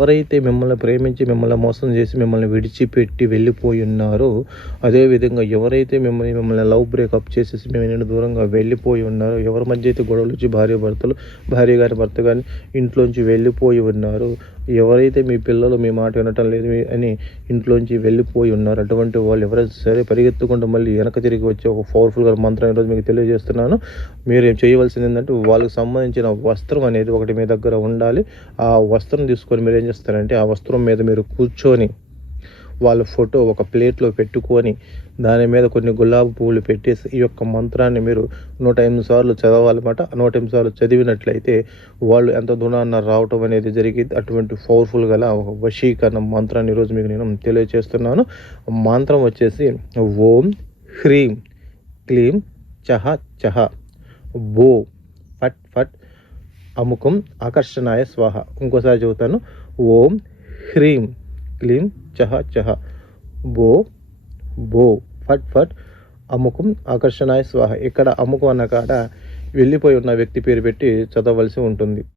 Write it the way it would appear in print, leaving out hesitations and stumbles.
ఎవరైతే మిమ్మల్ని ప్రేమించి మిమ్మల్ని మోసం చేసి మిమ్మల్ని విడిచిపెట్టి వెళ్ళిపోయి ఉన్నారో, అదేవిధంగా ఎవరైతే మిమ్మల్ని లవ్ బ్రేకప్ చేసేసి మేము దూరంగా వెళ్ళిపోయి ఉన్నారో, ఎవరి మధ్య అయితే గొడవలు వచ్చి భార్య కానీ భర్త కానీ ఇంట్లోంచి వెళ్ళిపోయి ఉన్నారు, ఎవరైతే మీ పిల్లలు మీ మాట వినటం లేదు అని ఇంట్లోంచి వెళ్ళిపోయి ఉన్నారు, అటువంటి వాళ్ళు ఎవరైతే సరే పరిగెత్తుకుంటూ మళ్ళీ వెనక తిరిగి వచ్చి ఒక పవర్ఫుల్గా మంత్రం ఈరోజు మీకు తెలియజేస్తున్నాను. మీరు ఏం చేయవలసింది ఏంటంటే, వాళ్ళకి సంబంధించిన వస్త్రం అనేది ఒకటి మీ దగ్గర ఉండాలి. ఆ వస్త్రం తీసుకొని మీరు ఏం చేస్తారంటే, ఆ వస్త్రం మీద మీరు కూర్చొని వాళ్ళ ఫోటో ఒక ప్లేట్లో పెట్టుకొని దాని మీద కొన్ని గులాబీ పువ్వులు పెట్టేసి ఈ యొక్క మంత్రాన్ని మీరు 108 సార్లు చదవాలన్నమాట. 108 సార్లు చదివినట్లయితే వాళ్ళు ఎంత దూరాన్న రావటం అనేది జరిగింది. అటువంటి పవర్ఫుల్ గల ఒక వశీకరణ మంత్రాన్ని ఈరోజు మీకు నేను తెలియజేస్తున్నాను. మంత్రం వచ్చేసి ఓం హ్రీం క్లీం చహ చహ బో ఫట్ ఫట్ అముకం ఆకర్షణాయ స్వాహ. ఇంకోసారి చెబుతాను. ఓం హ్రీం క్లీం చహ చహ బో బో ఫట్ ఫట్ అముకం ఆకర్షణాయ స్వాహ. ఇక్కడ అముకం అన్న కాడ వెళ్ళిపోయి ఉన్న వ్యక్తి పేరు పెట్టి చదవలసి ఉంటుంది.